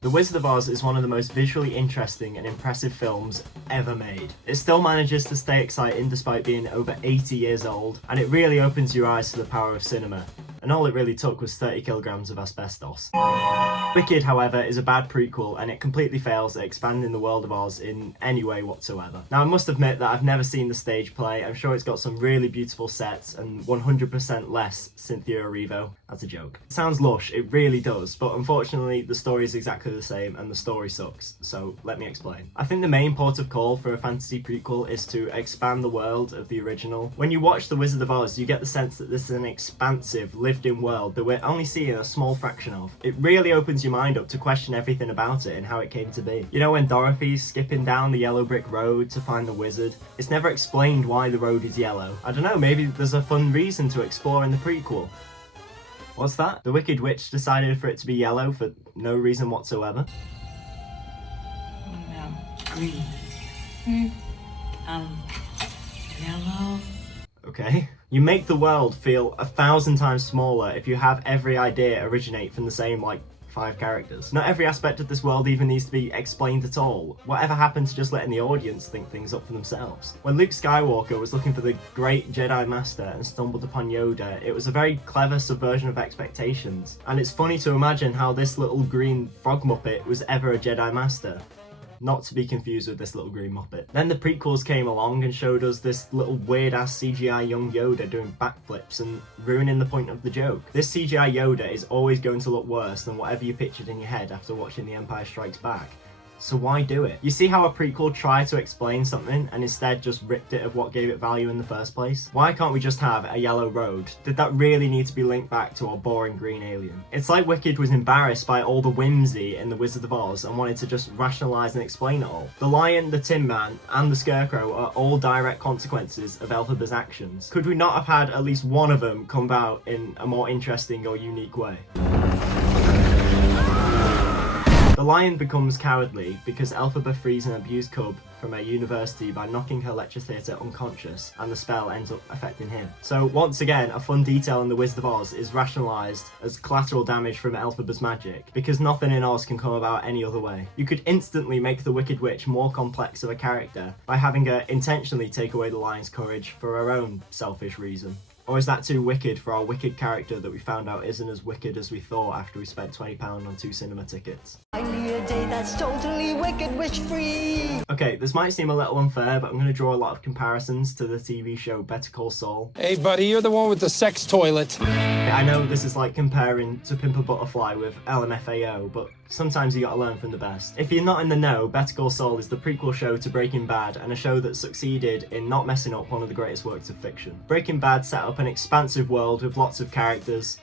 The Wizard of Oz is one of the most visually interesting and impressive films ever made. It still manages to stay exciting despite being over 80 years old, and it really opens your eyes to the power of cinema. And all it really took was 30 kilograms of asbestos. Wicked, however, is a bad prequel, and it completely fails at expanding the world of Oz in any way whatsoever. Now, I must admit that I've never seen the stage play. I'm sure it's got some really beautiful sets and 100% less Cynthia Erivo. That's a joke. It sounds lush, it really does, but unfortunately the story is exactly the same and the story sucks, so let me explain. I think the main port of call for a fantasy prequel is to expand the world of the original. When you watch The Wizard of Oz, you get the sense that this is an expansive, lived-in world that we're only seeing a small fraction of. It really opens your mind up to question everything about it and how it came to be. You know, when Dorothy's skipping down the yellow brick road to find the wizard, it's never explained why the road is yellow. I don't know, maybe there's a fun reason to explore in the prequel. What's that? The Wicked Witch decided for it to be yellow for no reason whatsoever. Green. Yellow. Okay. You make the world feel 1,000 times smaller if you have every idea originate from the same, 5 characters. Not every aspect of this world even needs to be explained at all. Whatever happened to just letting the audience think things up for themselves? When Luke Skywalker was looking for the great Jedi Master and stumbled upon Yoda, it was a very clever subversion of expectations. And it's funny to imagine how this little green frog muppet was ever a Jedi Master. Not to be confused with this little green muppet. Then the prequels came along and showed us this little weird-ass CGI young Yoda doing backflips and ruining the point of the joke. This CGI Yoda is always going to look worse than whatever you pictured in your head after watching The Empire Strikes Back. So why do it? You see how a prequel tried to explain something and instead just ripped it of what gave it value in the first place? Why can't we just have a yellow road? Did that really need to be linked back to our boring green alien? It's like Wicked was embarrassed by all the whimsy in The Wizard of Oz and wanted to just rationalise and explain it all. The Lion, the Tin Man, and the Scarecrow are all direct consequences of Elphaba's actions. Could we not have had at least one of them come about in a more interesting or unique way? The lion becomes cowardly because Elphaba frees an abused cub from a university by knocking her lecture theatre unconscious, and the spell ends up affecting him. So once again, a fun detail in The Wizard of Oz is rationalised as collateral damage from Elphaba's magic, because nothing in Oz can come about any other way. You could instantly make the Wicked Witch more complex of a character by having her intentionally take away the lion's courage for her own selfish reason. Or is that too wicked for our wicked character that we found out isn't as wicked as we thought after we spent £20 on 2 cinema tickets? Finally a day that's totally wicked wish free. Okay, this might seem a little unfair, but I'm going to draw a lot of comparisons to the TV show Better Call Saul. Hey buddy, you're the one with the sex toilet. I know this is like comparing To Pimp a Butterfly with LMFAO, but sometimes you gotta learn from the best. If you're not in the know, Better Call Saul is the prequel show to Breaking Bad, and a show that succeeded in not messing up one of the greatest works of fiction. Breaking Bad set up an expansive world with lots of characters.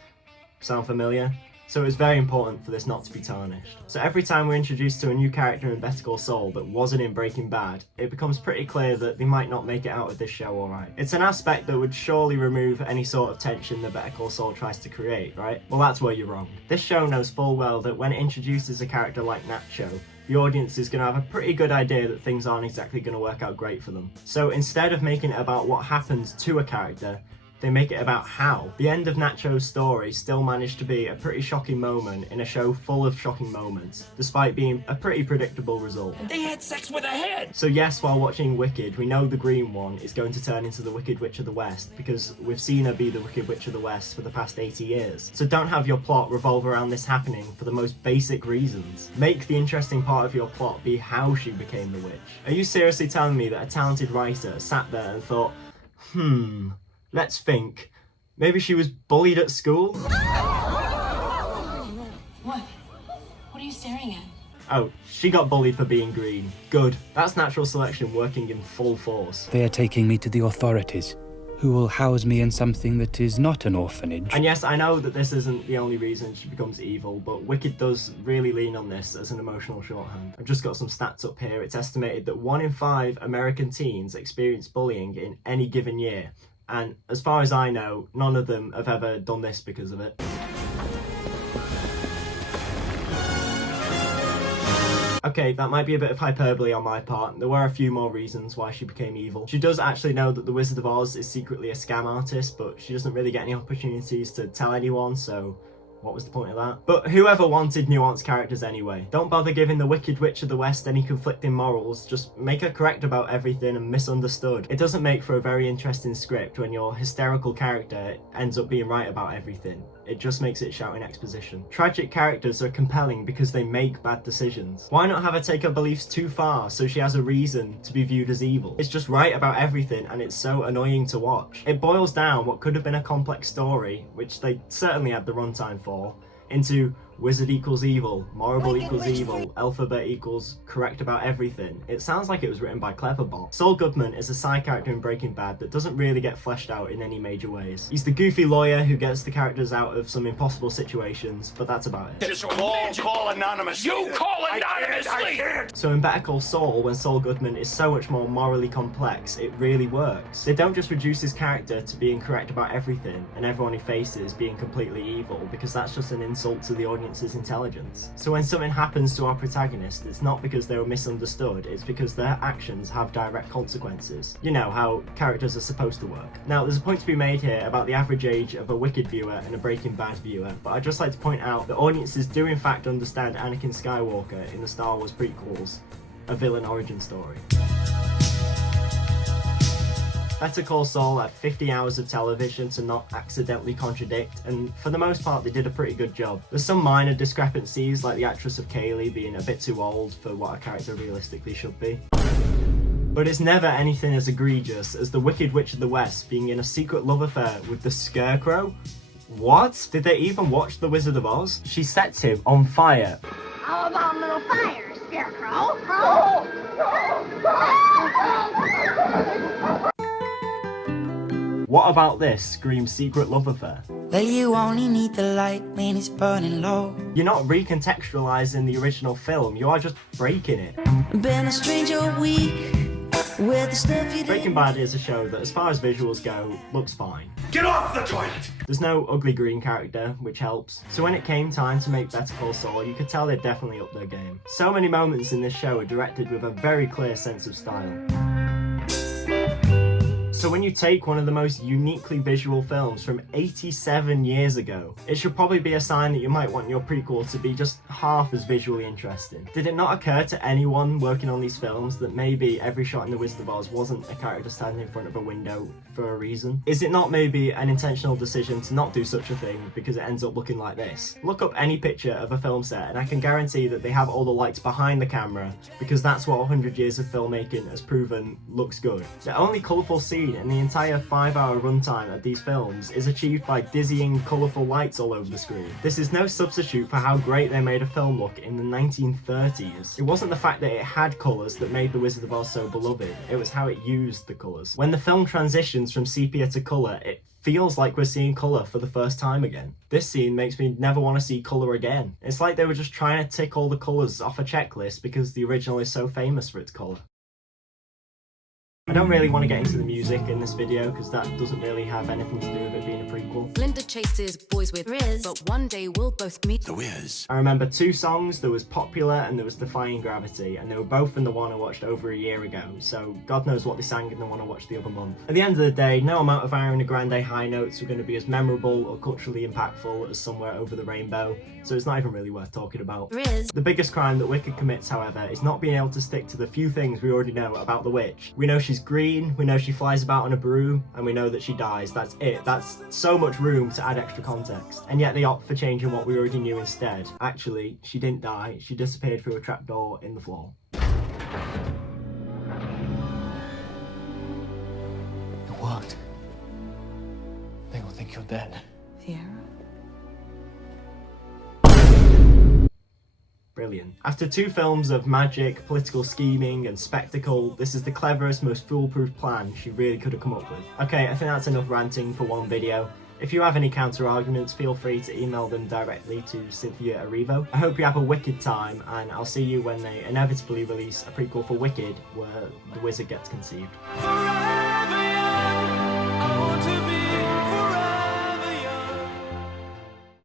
Sound familiar? So it was very important for this not to be tarnished. So every time we're introduced to a new character in Better Call Saul that wasn't in Breaking Bad, it becomes pretty clear that they might not make it out of this show alright. It's an aspect that would surely remove any sort of tension that Better Call Saul tries to create, right? Well, that's where you're wrong. This show knows full well that when it introduces a character like Nacho, the audience is going to have a pretty good idea that things aren't exactly going to work out great for them. So instead of making it about what happens to a character, they make it about how. The end of Nacho's story still managed to be a pretty shocking moment in a show full of shocking moments, despite being a pretty predictable result. They had sex with a head! So yes, while watching Wicked, we know the green one is going to turn into the Wicked Witch of the West, because we've seen her be the Wicked Witch of the West for the past 80 years. So don't have your plot revolve around this happening for the most basic reasons. Make the interesting part of your plot be how she became the witch. Are you seriously telling me that a talented writer sat there and thought, let's think. Maybe she was bullied at school? What? What are you staring at? Oh, she got bullied for being green. Good. That's natural selection working in full force. They are taking me to the authorities, who will house me in something that is not an orphanage. And yes, I know that this isn't the only reason she becomes evil, but Wicked does really lean on this as an emotional shorthand. I've just got some stats up here. It's estimated that 1 in 5 American teens experience bullying in any given year. And as far as I know, none of them have ever done this because of it. Okay, that might be a bit of hyperbole on my part. There were a few more reasons why she became evil. She does actually know that the Wizard of Oz is secretly a scam artist, but she doesn't really get any opportunities to tell anyone, so what was the point of that? But whoever wanted nuanced characters anyway? Don't bother giving the Wicked Witch of the West any conflicting morals, just make her correct about everything and misunderstood. It doesn't make for a very interesting script when your hysterical character ends up being right about everything. It just makes it shouting exposition. Tragic characters are compelling because they make bad decisions. Why not have her take her beliefs too far so she has a reason to be viewed as evil? It's just right about everything and it's so annoying to watch. It boils down what could have been a complex story, which they certainly had the runtime for, into wizard equals evil, morrible equals evil, alphabet equals correct about everything. It sounds like it was written by Cleverbot. Saul Goodman is a side character in Breaking Bad that doesn't really get fleshed out in any major ways. He's the goofy lawyer who gets the characters out of some impossible situations, but that's about it. Just call anonymous. You call anonymously! So in Better Call Saul, when Saul Goodman is so much more morally complex, it really works. They don't just reduce his character to being correct about everything and everyone he faces being completely evil, because that's just an insult to the audience's intelligence. So when something happens to our protagonist, it's not because they were misunderstood, it's because their actions have direct consequences. You know how characters are supposed to work. Now, there's a point to be made here about the average age of a Wicked viewer and a Breaking Bad viewer, but I'd just like to point out that audiences do in fact understand Anakin Skywalker in the Star Wars prequels, a villain origin story. Better Call Saul had 50 hours of television to not accidentally contradict, and for the most part they did a pretty good job. There's some minor discrepancies, like the actress of Kaylee being a bit too old for what a character realistically should be. But it's never anything as egregious as the Wicked Witch of the West being in a secret love affair with the Scarecrow. What? Did they even watch The Wizard of Oz? She sets him on fire. How about a little fire, Scarecrow? What about this screams secret love affair? Well, you only need the light when it's burning low. You're not recontextualizing the original film, you are just breaking it. Been a stranger a week with the stuff you Breaking Bad is a show that, as far as visuals go, looks fine. Get off the toilet! There's no ugly green character, which helps. So when it came time to make Better Call Saul, you could tell they'd definitely upped their game. So many moments in this show are directed with a very clear sense of style. So when you take one of the most uniquely visual films from 87 years ago, it should probably be a sign that you might want your prequel to be just half as visually interesting. Did it not occur to anyone working on these films that maybe every shot in The Wizard of Oz wasn't a character standing in front of a window for a reason? Is it not maybe an intentional decision to not do such a thing because it ends up looking like this? Look up any picture of a film set and I can guarantee that they have all the lights behind the camera, because that's what 100 years of filmmaking has proven looks good. The only colourful scene in the entire 5-hour runtime of these films is achieved by dizzying, colourful lights all over the screen. This is no substitute for how great they made a film look in the 1930s. It wasn't the fact that it had colours that made The Wizard of Oz so beloved, it was how it used the colours. When the film transitions from sepia to colour, it feels like we're seeing colour for the first time again. This scene makes me never want to see colour again. It's like they were just trying to tick all the colours off a checklist because the original is so famous for its colour. I don't really want to get into the music in this video because that doesn't really have anything to do with it being a prequel. Linda chases boys with Riz, but one day we'll both meet The Wiz. I remember two songs, there was Popular and there was Defying Gravity, and they were both in the one I watched over a year ago, so God knows what they sang in the one I watched the other month. At the end of the day, no amount of Ariana Grande high notes were going to be as memorable or culturally impactful as Somewhere Over the Rainbow, so it's not even really worth talking about. Riz. The biggest crime that Wicked commits, however, is not being able to stick to the few things we already know about the witch. We know she's green, we know she flies about on a broom, and we know that she dies. That's it. That's so much room to add extra context. And yet they opt for changing what we already knew instead. Actually, she didn't die, she disappeared through a trapdoor in the floor. What? They will think you're dead. Sierra? Brilliant. After two films of magic, political scheming, and spectacle, this is the cleverest, most foolproof plan she really could have come up with. Okay, I think that's enough ranting for one video. If you have any counter-arguments, feel free to email them directly to Cynthia Erivo. I hope you have a wicked time, and I'll see you when they inevitably release a prequel for Wicked, where the wizard gets conceived.